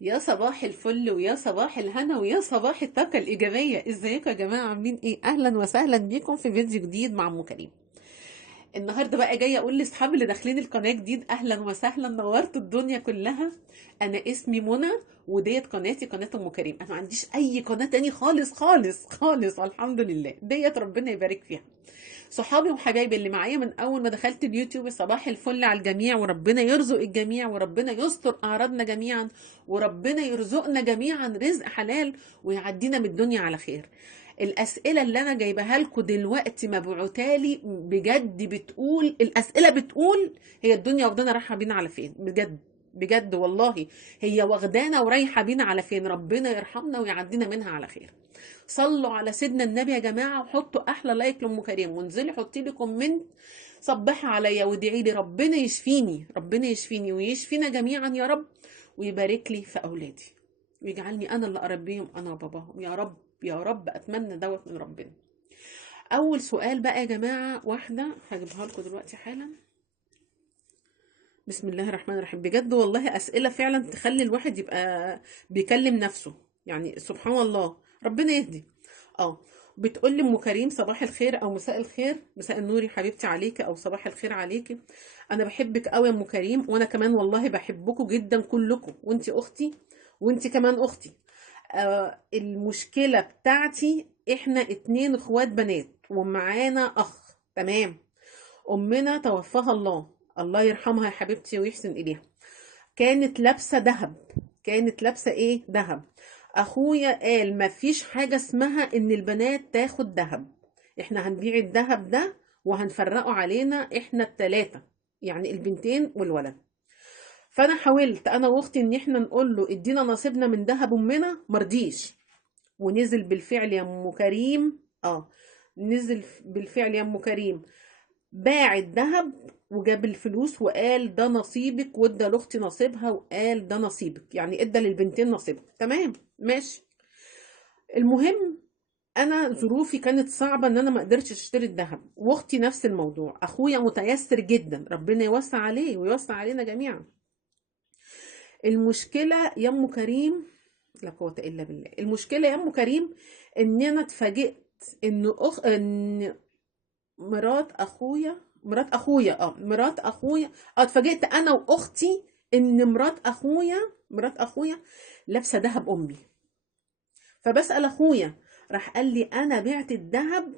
يا صباح الفل ويا صباح الهنا ويا صباح الطاقة الإيجابية. ازيكم يا جماعة؟ عاملين ايه؟ أهلا وسهلا بيكم في فيديو جديد مع أم كريم. النهاردة بقى جاية أقول لأصحابي اللي داخلين القناة جديد أهلا وسهلا، نورتوا الدنيا كلها. أنا اسمي منى، وديت قناتي قناة أم كريم. أنا ما عنديش أي قناة تاني خالص خالص خالص، الحمد لله، ديت ربنا يبارك فيها. صحابي وحبايبي اللي معايا من اول ما دخلت اليوتيوب، صباح الفل على الجميع، وربنا يرزق الجميع، وربنا يستر اعراضنا جميعا، وربنا يرزقنا جميعا رزق حلال، ويعدينا من الدنيا على خير. الاسئله اللي انا جايبها لكم دلوقتي مبعوتالي بجد، بتقول الاسئله بتقول هي الدنيا واخدانا رايحه بينا على فين بجد. بجد والله، هي واخدانا ورايحه بينا على فين. ربنا يرحمنا ويعدينا منها على خير. صلوا على سيدنا النبي يا جماعه، وحطوا احلى لايك لام كريم، وانزلي حطي لي كومنت صبحي عليا وادعي لي ربنا يشفيني، ربنا يشفيني ويشفينا جميعا يا رب، ويبارك لي في اولادي، ويجعلني انا اللي اربيهم انا وباباهم يا رب. يا رب اتمنى دوت من ربنا. اول سؤال بقى يا جماعه، واحده هجيبها لكم دلوقتي حالا. بسم الله الرحمن الرحيم. بجد والله اسئله فعلا تخلي الواحد يبقى بيكلم نفسه، يعني سبحان الله، ربنا يهدي. اه، بتقول لي ام كريم صباح الخير او مساء الخير، مساء النور يا حبيبتي عليكي، او صباح الخير عليكي. انا بحبك قوي يا ام كريم، وانا كمان والله بحبكم جدا كلكم، وانتي اختي وانتي كمان اختي. المشكله بتاعتي احنا اتنين اخوات بنات ومعانا اخ، تمام. امنا توفاها الله، الله يرحمها يا حبيبتي ويحسن اليها. كانت لابسه ذهب. كانت لابسه ايه؟ ذهب. اخويا قال مفيش حاجه اسمها ان البنات تاخد ذهب، احنا هنبيع الذهب ده وهنفرقه علينا احنا التلاتة، يعني البنتين والولد. فانا حاولت انا واختي ان احنا نقول له ادينا نصيبنا من ذهب امنا، مرضيش. ونزل بالفعل يا ام كريم. نزل بالفعل يا ام كريم، باع الذهب وجاب الفلوس وقال ده نصيبك، وادى لاختي نصيبها وقال ده نصيبك، يعني ادى للبنتين نصيبها، تمام ماشي. المهم، انا ظروفي كانت صعبه ان انا ما قدرتش اشتري الذهب، واختي نفس الموضوع. اخويا متيسر جدا، ربنا يوسع عليه ويوسع علينا جميعا. المشكله يا ام كريم، لا قوه الا بالله، المشكله يا ام كريم ان انا اتفاجئت ان مرات اخويا اتفاجئت انا واختي ان مرات اخويا لابسه ذهب امي. فبسأل اخويا، راح قال لي انا بعت الذهب،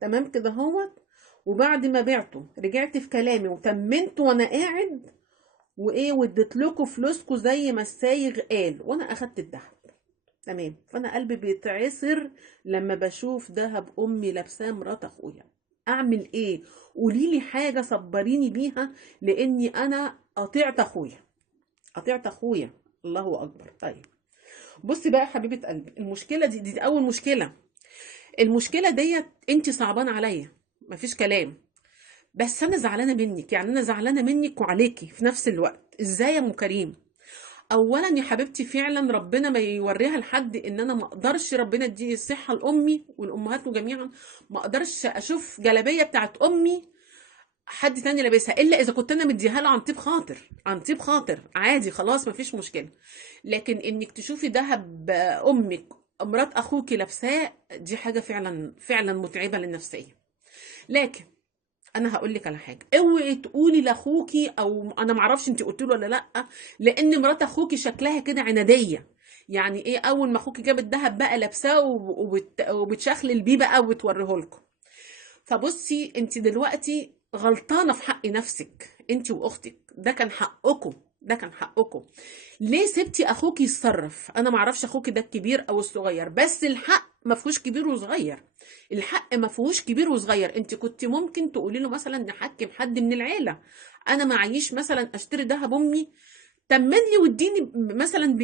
تمام كده هو. وبعد ما بعته رجعت في كلامي وتمنت وانا قاعد، وايه، واديت لكم فلوسكم زي ما السايغ قال، وانا اخدت الذهب، تمام. فانا قلبي بيتعصر لما بشوف ذهب امي لابساه مرات اخويا. اعمل ايه؟ قولي لي حاجه صبريني بيها، لاني انا قطعت اخويا، قطعت اخويا. الله اكبر. طيب بصي بقى يا حبيبه قلبي، المشكله دي اول مشكله. المشكله ديت انت صعبان عليا، مفيش كلام، بس انا زعلانه منك، يعني انا زعلانه منك وعليكي في نفس الوقت. ازاي يا ام كريم؟ اولا يا حبيبتي، فعلا ربنا ما يوريها لحد ان انا ما اقدرش، ربنا يدي الصحه لامي والامهات جميعا، ما اقدرش اشوف جلابيه بتاعت امي حد تاني لابسها، الا اذا كنت انا مديها له عن طيب خاطر، عن طيب خاطر عادي خلاص ما فيش مشكله. لكن انك تشوفي دهب امك مرات اخوكي لابساه، دي حاجه فعلا فعلا متعبه للنفسيه. لكن انا هقول لك على حاجه، اوعي تقولي لاخوكي، او انا معرفش انت قلت له ولا لا، لان مرات اخوكي شكلها كده عناديه. يعني ايه؟ اول ما اخوكي جاب الدهب بقى لابساه وبتشخلل بيه بقى وبتوريه لكم. فبصي، انت دلوقتي غلطانه في حق نفسك انت واختك، ده كان حقكم، ده كان حقكم. ليه سبتي اخوكي يتصرف؟ انا معرفش اخوكي ده الكبير او الصغير، بس الحق ما فيهوش كبير وصغير. الحق ما فيهوش كبير وصغير. انت كنت ممكن تقولي له مثلا نحكم حد من العيله، انا معيش مثلا اشتري دهب امي، تمن لي واديني مثلا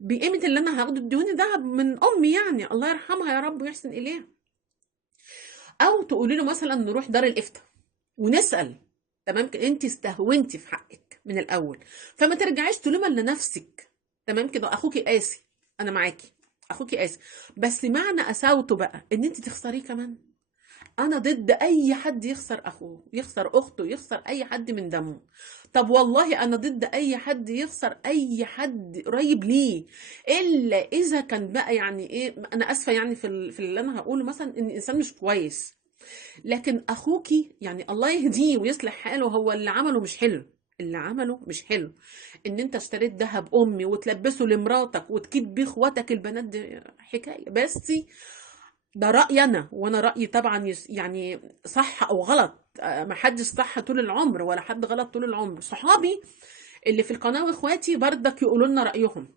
بقيمه اللي انا هاخده، ادوني دهب من امي، يعني الله يرحمها يا رب ويحسن اليها. او تقولي له مثلا نروح دار الافتاء ونسال، تمام كده، انت استهونتي في حقك من الاول، فما ترجعيش تلومي الا نفسك. تمام كده، اخوكي قاسي، انا معاكي، اخوكي قاسي، بس معنى قساوته بقى ان انت تخسريه كمان؟ انا ضد اي حد يخسر اخوه، يخسر اخته، يخسر اي حد من دمه. طب والله انا ضد اي حد يخسر اي حد قريب ليه، الا اذا كان بقى يعني ايه، انا اسفه يعني في اللي انا هقوله، مثلا ان الانسان مش كويس. لكن اخوكي يعني الله يهديه ويصلح حاله، هو اللي عمله مش حلو، اللي عمله مش حلو. ان انت اشتريت ذهب امي وتلبسه لمراتك وتكيد بيه اخواتك البنات، دي حكايه. بس ده رأيي أنا، وأنا رأيي طبعا يعني صح أو غلط، محدش صح طول العمر ولا حد غلط طول العمر. صحابي اللي في القناة وإخواتي بردك يقولوا لنا رأيهم.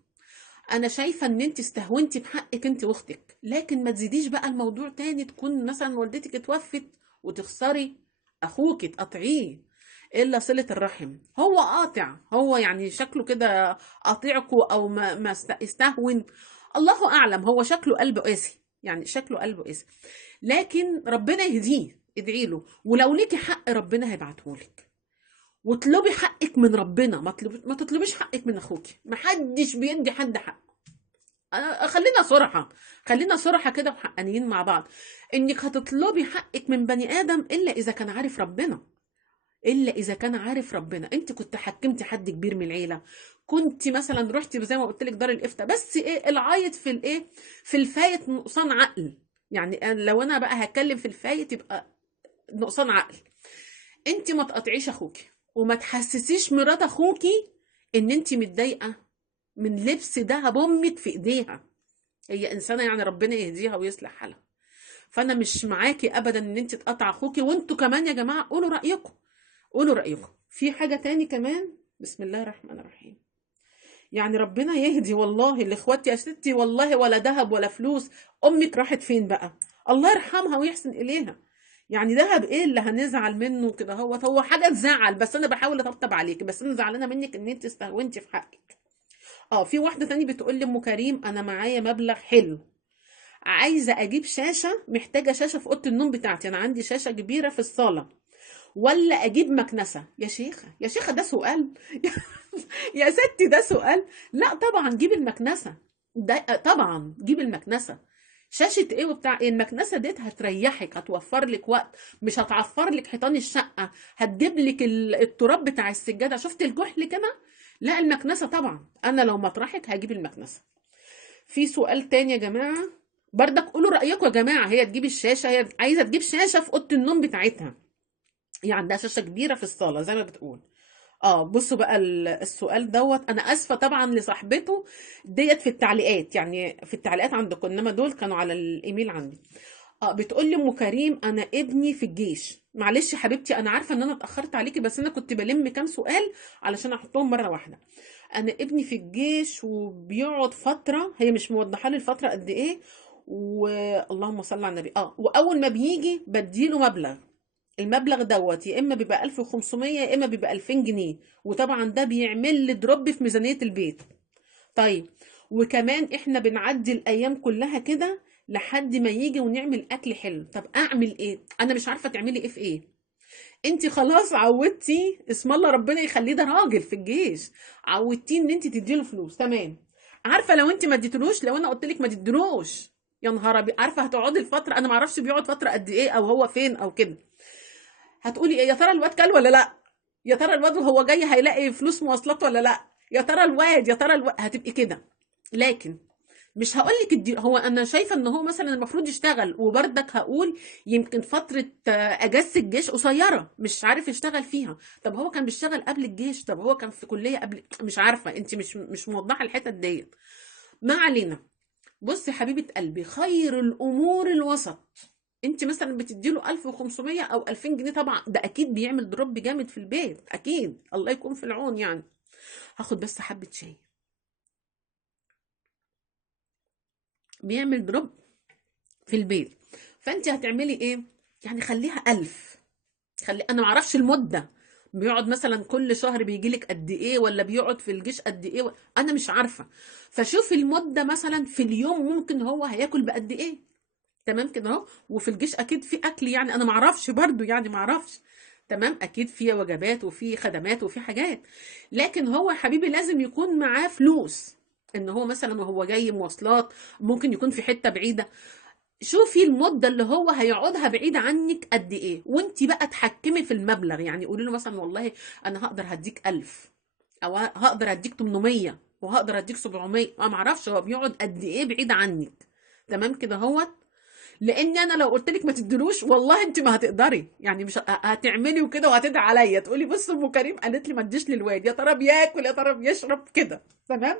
أنا شايفة إن أنت استهونتي بحقك أنت وأختك، لكن ما تزيديش بقى الموضوع تاني، تكون مثلا والدتك اتوفت وتخسري أخوك تقطعيه. إلا صلة الرحم، هو قاطع، هو يعني شكله كده قاطعكوا أو ما يستهون. الله أعلم، هو شكله قلبه قاسي، يعني شكله قلبه قاسي. لكن ربنا يهديه، ادعي له، ولو ليكي حق ربنا هيبعتهولك. واطلبي حقك من ربنا، ما تطلبيش حقك من اخوك، محدش بيدي حد حق. خلينا صراحة، خلينا صراحة كده وحقانيين مع بعض. انك هتطلبي حقك من بني ادم الا اذا كان عارف ربنا، الا اذا كان عارف ربنا. انت كنت حكمتي حد كبير من العيله، كنت مثلا رحتي زي ما قلت لك دار الافتاء، بس ايه العايط في الايه، في الفايت نقصان عقل. يعني لو انا بقى هتكلم في الفايت يبقى نقصان عقل. انت ما تقطعيش اخوكي، وما تحسسيش مرات اخوكي ان انت متضايقه من لبس دهب امك في ايديها. هي انسانه يعني، ربنا يهديها ويصلح حالها. فانا مش معاكي ابدا ان انت تقطع اخوكي. وانتوا كمان يا جماعه قولوا رايكم، قولوا رايكم في حاجه تاني كمان. بسم الله الرحمن الرحيم. يعني ربنا يهدي والله الاخوات يا ستي، والله ولا ذهب ولا فلوس. امك راحت فين بقى؟ الله يرحمها ويحسن اليها. يعني ذهب ايه اللي هنزعل منه كده؟ هو حاجه تزعل، بس انا بحاول اطبطب عليكي، بس انا زعلانه منك ان انت استهونتي في حقك. في واحده تاني بتقول لي: ام كريم انا معايا مبلغ حلو، عايزه اجيب شاشه، محتاجه شاشه في اوضه النوم بتاعتي، انا عندي شاشه كبيره في الصاله، ولا اجيب مكنسه؟ يا شيخه يا شيخه ده سؤال؟ يا ستي ده سؤال؟ لا طبعا جيب المكنسه، ده طبعا جيب المكنسه. شاشه ايه وبتاع ايه؟ المكنسه ديت هتريحك، هتوفر لك وقت، مش هتعفر لك حيطان الشقه، هتجيب لك التراب بتاع السجاده، شفت الجحل كده؟ لا المكنسه طبعا، انا لو مطرحك هجيب المكنسه. في سؤال تاني يا جماعه، بردك قولوا رايكم يا جماعه. هي تجيب الشاشه، هي عايزه تجيب شاشه في اوضه النوم بتاعتها، يعني عندها شاشه كبيره في الصاله زي ما بتقول. بصوا بقى السؤال دوت، انا اسفه طبعا لصاحبته ديت في التعليقات، يعني في التعليقات عندكم، انما دول كانوا على الايميل عندي. بتقول لي: ام كريم انا ابني في الجيش. معلش يا حبيبتي انا عارفه ان انا اتاخرت عليكي، بس انا كنت بلم كام سؤال علشان احطهم مره واحده. انا ابني في الجيش وبيقعد فتره، هي مش موضحه لي الفتره قد ايه، واللهم صل على النبي. واول ما بيجي بديله مبلغ، المبلغ دوت يا اما بيبقى 1500 يا اما بيبقى 2000 جنيه، وطبعا ده بيعمل لي دروب في ميزانية البيت. طيب، وكمان احنا بنعدي الايام كلها كده لحد ما يجي ونعمل اكل حلو. طب اعمل ايه؟ انا مش عارفة تعملي ايه في ايه. انت خلاص عودتي، اسم الله ربنا يخليه، ده راجل في الجيش، عودتيه ان انت تديله فلوس، تمام. عارفة لو انت ما اديتلوش، لو انا قلت لك ما تديلوش، يا نهار ابيض، عارفة هتقعدي الفترة، انا ما اعرفش بيقعد فترة قد ايه او هو فين او كده. هتقولي ايه؟ يا ترى الواد كل ولا لا؟ يا ترى الواد وهو جاي هيلاقي فلوس مواصلات ولا لا؟ يا ترى الواد هتبقي كده. لكن مش هقول لك هو انا شايفه ان هو مثلا المفروض يشتغل، وبردك هقول يمكن فتره اجازه الجيش قصيره مش عارف يشتغل فيها. طب هو كان بيشتغل قبل الجيش؟ طب هو كان في كليه قبل؟ مش عارفه، انت مش موضحه الحته ديت. ما علينا. بصي حبيبه قلبي، خير الامور الوسط. انت مثلا بتديله 1500 او 2000 جنيه، طبعا ده اكيد بيعمل دروب جامد في البيت، اكيد الله يكون في العون يعني. هاخد بس حبه شاي. بيعمل دروب في البيت. فانت هتعملي ايه؟ يعني خليها 1000. انا معرفش المده، بيقعد مثلا كل شهر بيجي لك قد ايه، ولا بيقعد في الجيش قد ايه، انا مش عارفه. فشوفي المده مثلا في اليوم ممكن هو هياكل بقد ايه. تمام كده اهو. وفي الجيش اكيد في اكل، يعني انا معرفش برضو، يعني معرفش. تمام، اكيد في وجبات وفي خدمات وفي حاجات. لكن هو يا حبيبي لازم يكون معاه فلوس، ان هو مثلا وهو جاي مواصلات، ممكن يكون في حته بعيده. شوفي المده اللي هو هيقعدها بعيد عنك قد ايه، وانت بقى تحكمي في المبلغ. يعني قولي له مثلا والله انا هقدر هديك 1000، او هقدر اديك 800، وهقدر اديك 700. انا ما اعرفش هو بيقعد قد ايه بعيد عنك. تمام كده هو. لان انا لو قلت لك ما تدلوش والله انت ما هتقدري، يعني مش هتعملي وكده، وهتدعي عليا تقولي بص ام كريم قالت لي ما تديش للواد، يا ترى بياكل يا ترى بيشرب كده. تمام.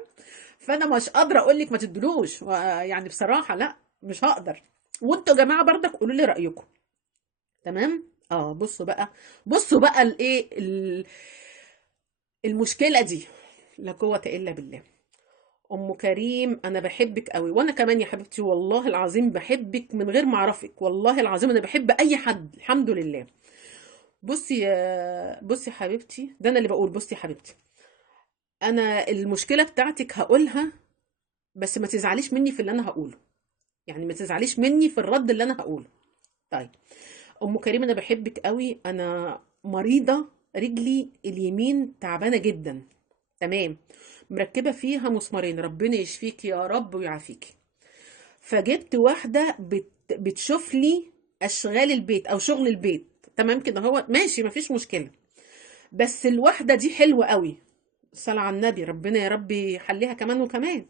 فانا مش قادره اقول لك ما تدلوش، يعني بصراحه لا، مش هقدر. وانتوا يا جماعه برضك قولوا لي رايكم. تمام. بصوا بقى، بصوا بقى الايه المشكله دي. لا قوه الا بالله. ام كريم انا بحبك قوي، وانا كمان يا حبيبتي والله العظيم بحبك من غير ما اعرفك، والله العظيم انا بحب اي حد الحمد لله. بصي يا حبيبتي، ده انا اللي بقول. بصي يا حبيبتي، انا المشكله بتاعتك هقولها، بس ما تزعليش مني في اللي انا هقوله. يعني ما تزعليش مني في الرد اللي انا هقوله. طيب ام كريم انا بحبك قوي. انا مريضه، رجلي اليمين تعبانه جدا. تمام. مركبه فيها مسمارين، ربنا يشفيك يا رب ويعافيكي. فجبت واحده بتشوف لي اشغال البيت او شغل البيت. تمام كده هو ماشي، مفيش مشكله. بس الواحده دي حلوه قوي. صلى على النبي، ربنا يا رب يحليها كمان وكمان.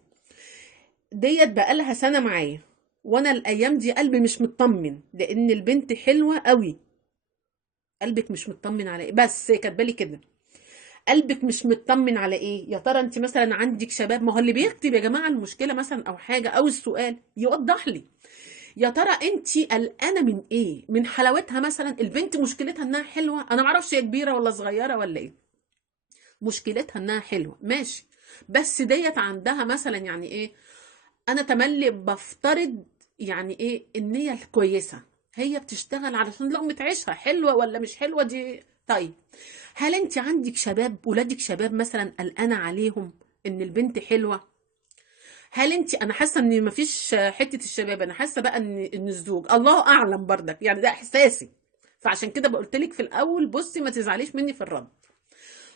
ديت بقالها سنه معايا، وانا الايام دي قلبي مش مطمن لان البنت حلوه قوي. قلبك مش مطمن على ايه؟ بس كاتبالي كده، قلبك مش مطمن على ايه؟ يا ترى انت مثلا عندك شباب؟ ما هو اللي بيكتب يا جماعه المشكله مثلا او حاجه او السؤال يوضح لي. يا ترى انت قلقانه من ايه؟ من حلاوتها مثلا؟ البنت مشكلتها انها حلوه، انا معرفش هي كبيره ولا صغيره ولا ايه. مشكلتها انها حلوه ماشي، بس ديت عندها مثلا يعني ايه، انا تملي بفترض يعني ايه النيه الكويسه. هي بتشتغل علشان لقمه عيشها، حلوه ولا مش حلوه دي. طيب هل انت عندك شباب، ولادك شباب مثلا، قلقانه عليهم ان البنت حلوه؟ هل انت، انا حاسه ان مفيش حته الشباب، انا حاسه بقى ان الزوج، الله اعلم برضك، يعني ده احساسي. فعشان كده قلت لك في الاول بصي ما تزعليش مني في الرد.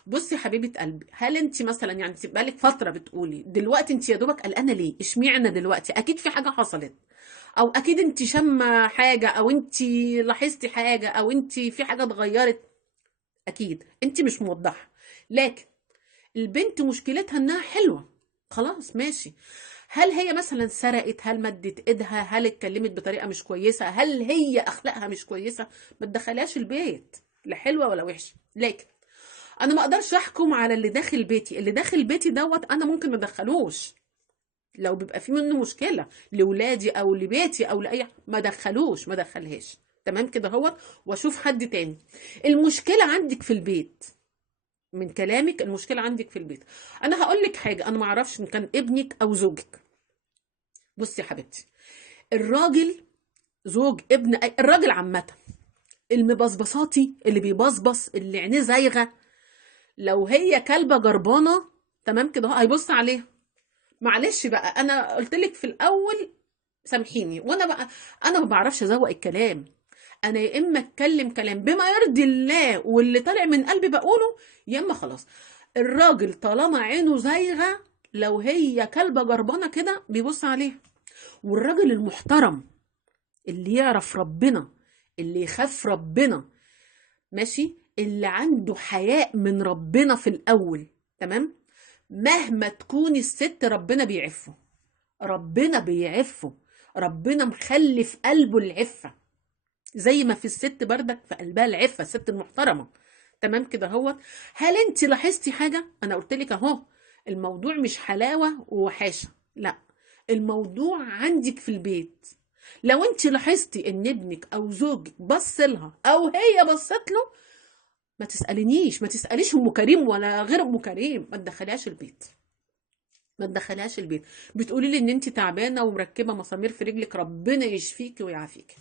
بصي يا حبيبه قلبي، هل انت مثلا يعني انت بقالك فتره بتقولي، دلوقتي انت يا دوبك قلقانه ليه؟ اشمعنى دلوقتي؟ اكيد في حاجه حصلت، او اكيد انت شامه حاجه، او انت لاحظتي حاجه، او انت في حاجه اتغيرت. اكيد انت مش موضحه. لكن البنت مشكلتها انها حلوه، خلاص ماشي. هل هي مثلا سرقت؟ هل مدت ايدها؟ هل اتكلمت بطريقه مش كويسه؟ هل هي اخلاقها مش كويسه؟ ما تدخلهاش البيت، لا حلوه ولا وحشه. لكن انا ما اقدرش احكم على اللي داخل بيتي. اللي داخل بيتي دوت انا ممكن ما ادخلوش، لو بيبقى في منه مشكله لاولادي او لبيتي او لاي، ما دخلوش، ما دخلهاش. تمام كده هو، واشوف حد تاني. المشكله عندك في البيت. من كلامك المشكله عندك في البيت. انا هقول لك حاجه، انا ما اعرفش ان كان ابنك او زوجك. بصي يا حبيبتي، الراجل، زوج ابن الراجل عامه، المبصبصاتي اللي بيبصبص اللي عينيه زايغه، لو هي كلبه جربانه تمام كده هيبص عليها. معلش بقى، انا قلت لك في الاول سامحيني، وانا بقى انا ما بعرفش ازوق الكلام. انا يا اما اتكلم كلام بما يرضي الله واللي طالع من قلبي بقوله، يا اما خلاص. الراجل طالما عينه زايغه، لو هي كلبه جربانه كده بيبص عليها. والراجل المحترم اللي يعرف ربنا، اللي يخاف ربنا، ماشي، اللي عنده حياء من ربنا في الاول، تمام، مهما تكون الست ربنا بيعفه. ربنا بيعفه. ربنا مخلي في قلبه العفة، زي ما في الست بردك في قلبها العفة، الست المحترمة. تمام كده هو. هل انت لاحظتي حاجة؟ انا قلت لك اهو، الموضوع مش حلاوة ووحاشة، لا، الموضوع عندك في البيت. لو انت لاحظتي ان ابنك او زوجك بص لها او هي بصت له، ما تسألينيش، ما تسأليش ام كريم ولا غير ام كريم، ما تدخليهاش البيت، ما تدخليهاش البيت. بتقولي لي ان انت تعبانه ومركبه مسامير في رجلك، ربنا يشفيكي ويعافيكي،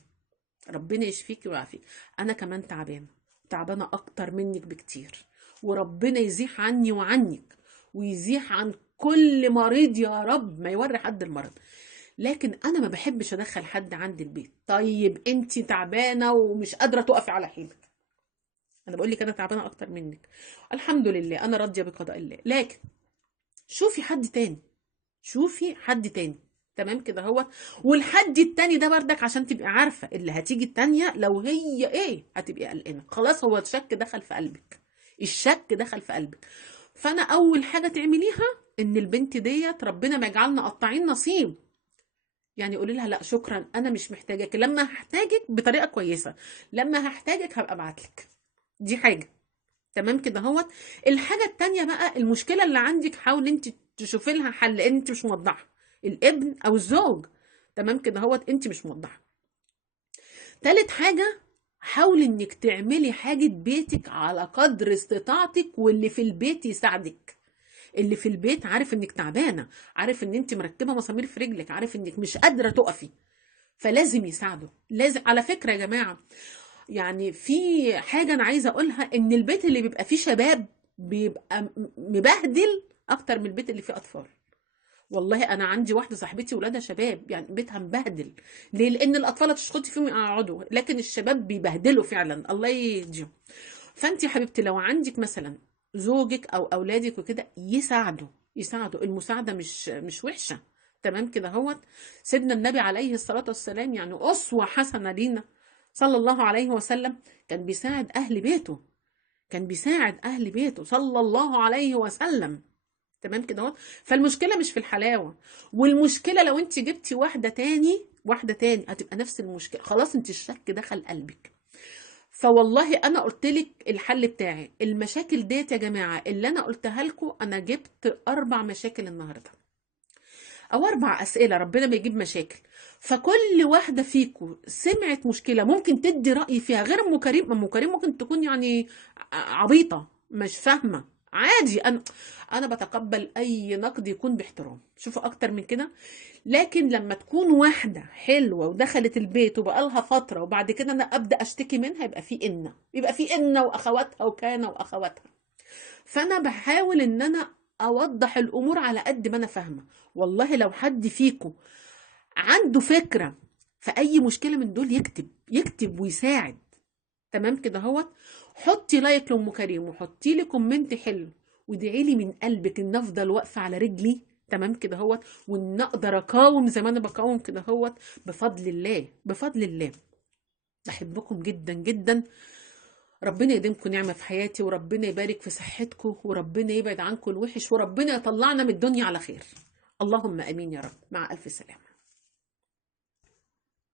ربنا يشفيكي ويعافيكي. انا كمان تعبانه، تعبانه اكتر منك بكتير، وربنا يزيح عني وعنك، ويزيح عن كل مريض يا رب، ما يوري حد المرض. لكن انا ما بحبش ادخل حد عندي البيت. طيب انت تعبانه ومش قادره تقفي على حيلك، انا بقول لك انا تعبانه اكتر منك، الحمد لله انا راضيه بقضاء الله. لكن شوفي حد تاني، شوفي حد تاني. تمام كده هو. والحد التاني ده بردك عشان تبقي عارفه اللي هتيجي التانيه لو هي ايه هتبقي قلقانه، خلاص هو الشك دخل في قلبك، الشك دخل في قلبك. فانا اول حاجه تعمليها ان البنت ديت ربنا ما يجعلنا قطاعين نصيب، يعني قولي لها لا شكرا انا مش محتاجاك، لما هحتاجك بطريقه كويسه، لما هحتاجك هبقى ابعتلك. دي حاجه، تمام كده هو. الحاجه التانيه بقى، المشكله اللي عندك حاولي انت تشوفي لها حل، لان انت مش موضحه، الابن او الزوج، تمام كده هو انت مش موضحه. تالت حاجه، حاولي انك تعملي حاجه بيتك على قدر استطاعتك، واللي في البيت يساعدك، اللي في البيت عارف انك تعبانه، عارف ان انت مركبه مسامير في رجلك، عارف انك مش قادره تقفي، فلازم يساعده. لازم على فكره يا جماعه، يعني في حاجه انا عايزه اقولها، ان البيت اللي بيبقى فيه شباب بيبقى مبهدل اكتر من البيت اللي فيه اطفال. والله انا عندي واحده صاحبتي ولادها شباب يعني بيتها مبهدل. ليه؟ لان الاطفال تشخطي فيهم يقعدوا، لكن الشباب بيبهدلوا فعلا، الله يهديهم. فانت يا حبيبتي لو عندك مثلا زوجك او اولادك وكده يساعدوا، المساعده مش وحشه، تمام كده هوت. سيدنا النبي عليه الصلاه والسلام يعني اسوه حسنه لينا، صلى الله عليه وسلم، كان بيساعد اهل بيته، كان بيساعد اهل بيته صلى الله عليه وسلم، تمام كده اهو. فالمشكله مش في الحلاوه، والمشكله لو انت جبتي واحده تاني هتبقى نفس المشكله، خلاص انت الشك دخل قلبك. فوالله انا قلت لك الحل بتاعي، المشاكل ديت يا جماعه اللي انا قلتها لكم، انا جبت 4 مشاكل النهارده، او 4 اسئله، ربنا ما يجيب مشاكل. فكل واحده فيكم سمعت مشكله ممكن تدي راي فيها، غير ام كريم، ام كريم ممكن تكون يعني عبيطه مش فاهمه، عادي، انا بتقبل اي نقد يكون باحترام، شوفوا اكتر من كده. لكن لما تكون واحده حلوه ودخلت البيت وبقالها فتره، وبعد كده انا ابدا اشتكي منها، يبقى في واخواتها وكان واخواتها. فانا بحاول ان انا اوضح الامور على قد ما انا فاهمه. والله لو حد فيكم عنده فكره في اي مشكله من دول، يكتب ويساعد، تمام كده اهوت. حطي لايك لام كريم، وحطي لي كومنت حلو، وادعي لي من قلبك ان افضل واقفه على رجلي، تمام كده اهوت، وان اقدر اقاوم زي ما انا بقاوم كده اهوت، بفضل الله، بفضل الله. بحبكم جدا جدا، ربنا يديمكم نعمة في حياتي، وربنا يبارك في صحتكم، وربنا يبعد عنكم الوحش، وربنا يطلعنا من الدنيا على خير. اللهم امين يا رب، مع الف سلامة.